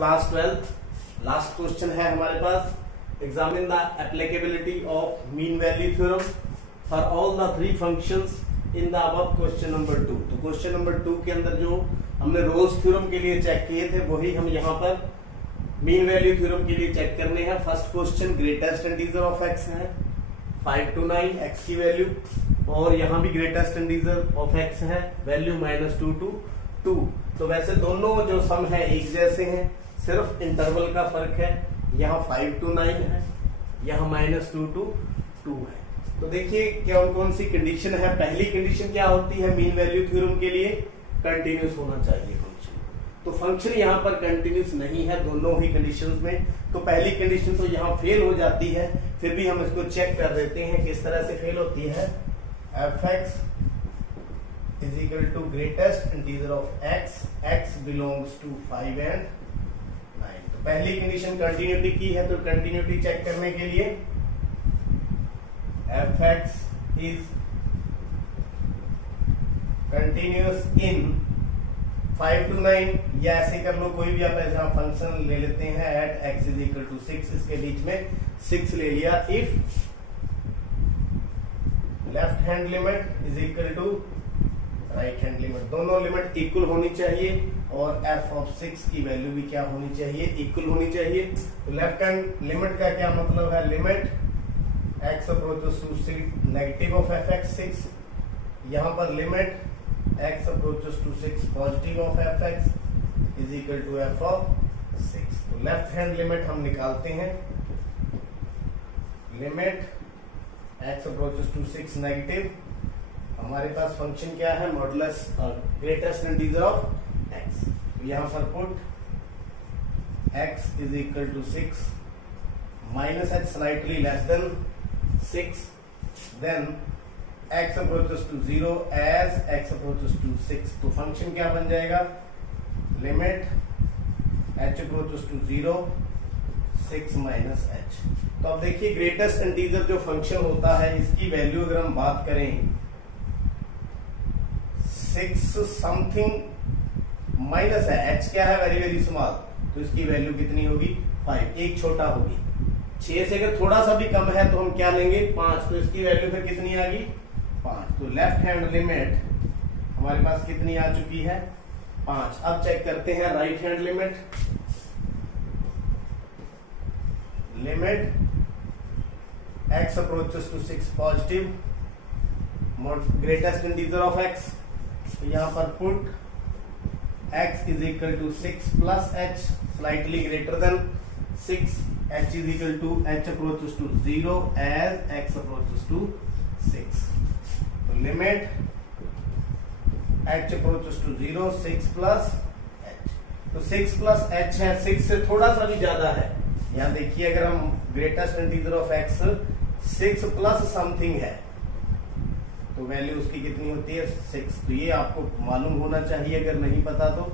Class 12 last question है हमारे पास। Examine the applicability of mean value theorem for all the three functions in the above question number 2। तो question number 2 के अंदर जो हमने रोल्स थ्योरम के लिए चेक किए थे वही हम यहाँ पर मीन वैल्यू थ्योरम के लिए चेक करने हैं। First question greatest integer of x है 5 to 9 एक्स की वैल्यू, और यहाँ भी ग्रेटेस्ट इंटीजर ऑफ एक्स है वैल्यू -2 to 2। तो वैसे दोनों जो सम है एक जैसे हैं, सिर्फ इंटरवल का फर्क है। यहाँ 5 to 9 है, यहाँ -2 to 2 है। तो देखिए कौन कौन सी कंडीशन है। पहली कंडीशन क्या होती है मीन वैल्यू थ्योरम के लिए, कंटिन्यूस होना चाहिए फंक्शन। तो फंक्शन यहाँ पर कंटिन्यूस नहीं है दोनों ही कंडीशंस में। तो पहली कंडीशन तो यहाँ फेल हो जाती है, फिर भी हम इसको चेक कर देते हैं किस तरह से फेल होती है। f(x) is equal to greatest integer of x, x belongs to 5 and 9। तो पहली कंडीशन कंटिन्यूटी की है, तो कंटिन्यूटी चेक करने के लिए f(x) is continuous in 5 to 9, या ऐसे कर लो कोई भी आप ऐसा फंक्शन ले लेते हैं at x is equal to 6, इसके बीच में 6 ले लिया। If left hand limit is equal to right hand limit, दोनों लिमिट इक्वल होनी चाहिए, और f ऑफ 6 की वैल्यू भी क्या होनी चाहिए, इक्वल होनी चाहिए। तो लेफ्ट हैंड लिमिट का क्या मतलब है, limit x approaches to negative of f(x) 6, यहां पर limit x approaches to 6 positive of f(x) is equal to f of 6। तो लेफ्ट हैंड लिमिट हम निकालते हैं, limit x approaches to 6 negative, हमारे पास फंक्शन क्या है, modulus greatest integer of x। तो यहां पर put x is equal to 6 minus h slightly less than 6, then x approaches to 0 as x approaches to 6। तो फंक्शन क्या बन जाएगा, limit h approaches to 0 6 minus h। तो अब देखिए ग्रेटेस्ट इंटीजर जो फंक्शन होता है इसकी वैल्यू अगर हम बात करें 6 समथिंग माइनस है, h क्या है, वेरी वेरी स्मॉल, तो इसकी वैल्यू कितनी होगी, 5, एक छोटा होगी। 6 से अगर थोड़ा सा भी कम है तो हम क्या लेंगे, 5, तो इसकी वैल्यू फिर कितनी आ गई, 5। तो लेफ्ट हैंड लिमिट हमारे पास कितनी आ चुकी है, 5। अब चेक करते हैं right hand limit, limit x approaches to 6 positive greatest integer of x। तो यहां पर put x is equal to 6 plus h slightly greater than 6, h is equal to h approaches to 0 as x approaches to 6। तो limit h approaches to 0 6 plus h। तो 6 plus h है, 6 से थोड़ा सा भी ज्यादा है। यहां देखिए अगर हम greatest integer of x 6 plus something है तो वैल्यू उसकी कितनी होती है, 6। तो ये आपको मालूम होना चाहिए, अगर नहीं पता तो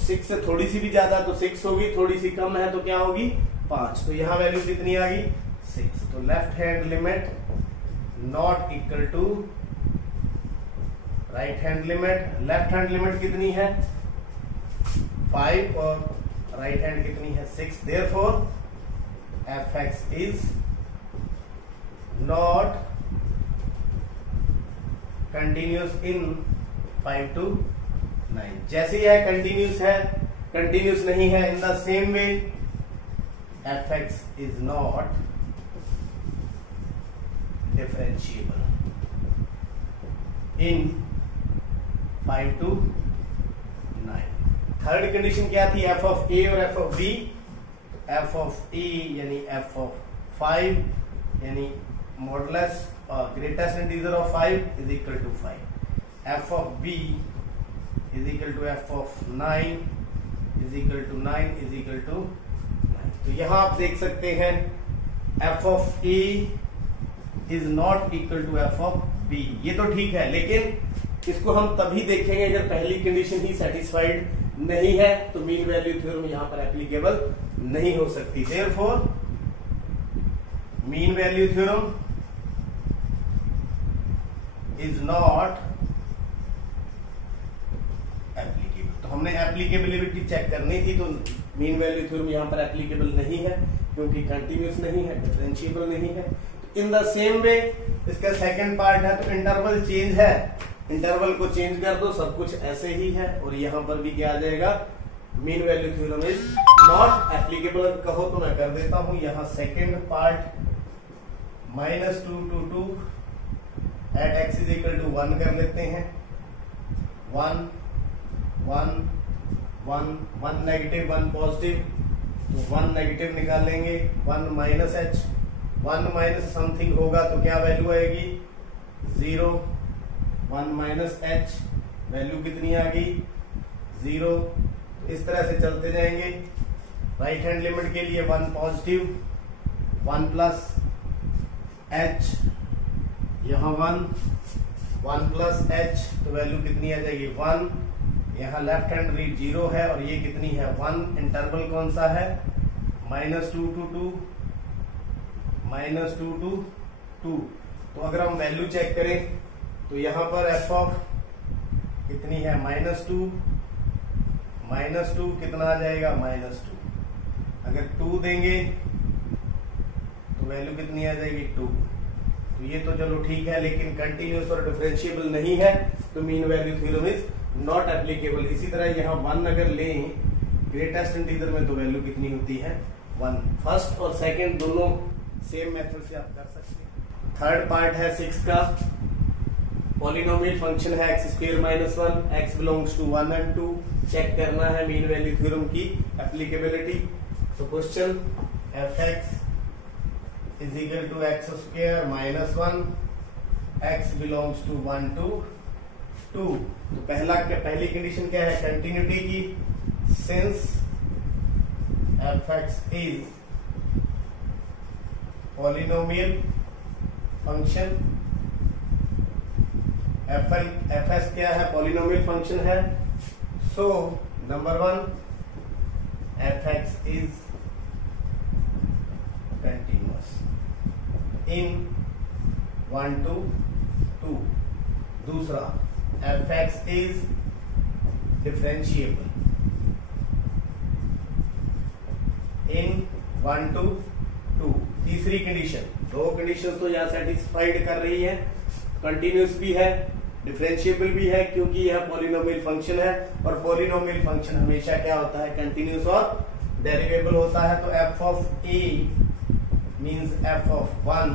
6 से थोड़ी सी भी ज्यादा तो 6 होगी, थोड़ी सी कम है तो क्या होगी, 5। तो यहां वैल्यू कितनी आ गई, 6। तो left hand limit not equal to right hand limit. Left hand limit कितनी है, 5, और राइट हैंड कितनी है, 6। Therefore f(x) is not continuous in 5 to 9। जैसे यह कंटिन्यूस है, कंटिन्यूस नहीं है, in the same way f(x) is not differentiable in 5 to 9। Third condition क्या थी, f ऑफ a और f of b। f of a यानी f ऑफ 5 यानी modulus greatest integer of 5 is equal to 5। f of b is equal to f of 9 is equal to 9 is equal to 9। तो यहां आप देख सकते हैं f of a is not equal to f of b। ये तो ठीक है, लेकिन इसको हम तभी देखेंगे अगर पहली कंडीशन ही सेटिस्फाइड नहीं है, तो मीन वैल्यू थ्योरम यहां पर एप्लीकेबल नहीं हो सकती। Therefore mean value theorem is not applicable. हमने एप्लीकेबिलिटी चेक करनी थी, तो मीन वैल्यू थ्योरम यहाँ पर एप्लीकेबल नहीं है क्योंकि कंटिन्यूस नहीं है, डिफरेंशिएबल नहीं है। इन द सेम वे इसका सेकंड पार्ट है, तो इंटरवल चेंज है, इंटरवल को चेंज कर दो, सब कुछ ऐसे ही है। और यहाँ पर भी क्या आ जाएगा, mean value theorem is not applicable कहो तो मैं कर देता हूं यहाँ second part -2 to 2 at x is equal to 1 कर लेते हैं। 1 1 1 1 नेगेटिव 1 पॉजिटिव, तो 1 नेगेटिव निकालेंगे, 1 माइनस h, 1 माइनस समथिंग होगा तो क्या वैल्यू आएगी 0, 1 माइनस h वैल्यू कितनी आ गई 0। इस तरह से चलते जाएंगे। राइट हैंड लिमिट के लिए 1 पॉजिटिव, 1 प्लस h, यहां 1 प्लस h, तो वैल्यू कितनी आ जाएगी 1। यहाँ लेफ्ट हैंड रीड 0 है और ये कितनी है 1। इंटरवल कौन सा है -2 to 2, -2 to 2। तो अगर हम वैल्यू चेक करें तो यहाँ पर f ऑफ कितनी है -2 कितना आ जाएगा -2। अगर 2 देंगे तो वैल्यू कितनी आ जाएगी 2। तो ये तो चलो ठीक है, लेकिन कंटिन्यूस और डिफरेंशिएबल नहीं है, तो mean value theorem is not applicable. इसी तरह यहाँ 1 अगर लें ग्रेटेस्ट इंटीजर में तो वैल्यू कितनी होती है 1। फर्स्ट और सेकंड दोनों सेम मेथड से आप कर सकते हैं। थर्ड पार्ट है 6 का, पॉलिनोमियल फंक्शन है x² - 1, x belongs to 1 and 2। Check करना है मीन वैल्यू थ्योरम की एप्लीकेबिलिटी। तो question f(x) is equal to x² - 1, x belongs to 1 to 2। तो पहली कंडीशन क्या है कंटिन्यूटी की, since f(x) is polynomial function, fs क्या है पॉलिनोमियल फंक्शन है, so number 1 f(x) is continuous in 1 to 2। दूसरा f(x) is differentiable in 1 to 2। तीसरी कंडीशन, दो कंडीशंस तो यहां सेटिस्फाइड कर रही है, कंटिन्यूअस भी है, डिफरेंशिएबल भी है, क्योंकि यह पॉलिनोमियल फंक्शन है और पॉलिनोमियल फंक्शन हमेशा क्या होता है कंटिन्यूअस और डेरिवेबल होता है। तो f of a means f of 1,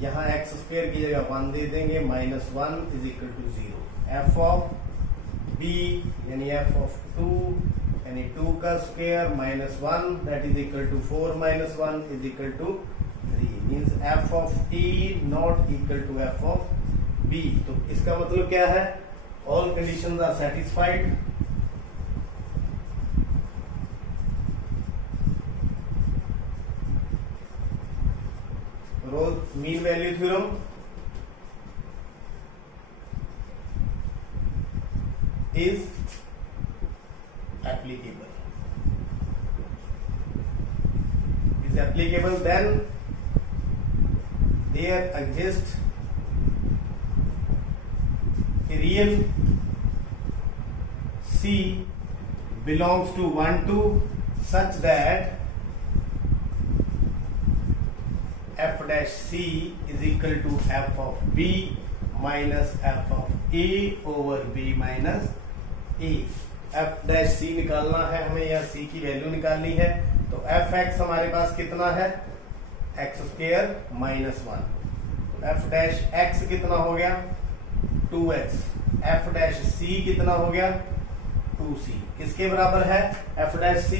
यहां x² की जगह 1 दे देंगे, -1 is equal to 0। f of b यानी f ऑफ 2 यानी 2 का square -1 that is equal to 4 - 1 is equal to 3 means f of a not equal to f of b। तो इसका मतलब क्या है, ऑल कंडीशंस आर सेटिस्फाइड। रोज mean value theorem is applicable, then there exists a real C belongs to 1 to such that f dash C is equal to f of B minus f of A over B minus A। f dash C निकालना है हमें, या C की value निकालनी है। तो f(x) हमारे पास कितना है x² - 1। f dash x कितना हो गया 2x। f dash C कितना हो गया 2c। किसके बराबर है f dash C,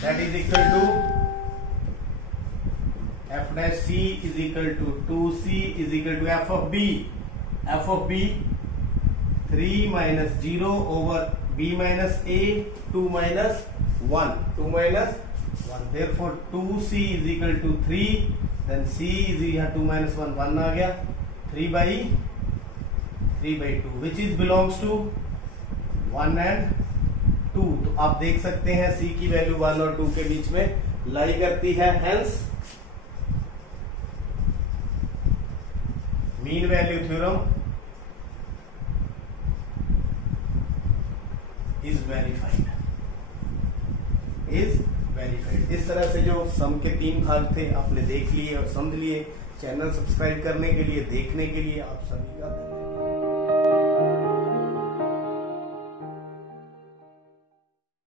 that is equal to f dash C is equal to 2c is equal to f of B। f of B 3 - 0 over b minus a, 2 minus 1, 2 minus 1, therefore 2c is equal to 3, then c is equal to 2 minus 1, 1 आ गया, 3 by 2, which is belongs to 1 and 2। तो आप देख सकते हैं c की value 1 और 2 के बीच में लाई करती है, hence mean value theorem is verified, is verified. इस तरह से जो सम के 3 भाग थे आपने देख लिए और समझ लिए। चैनल सब्सक्राइब करने के लिए, देखने के लिए आप सभी का धन्यवाद।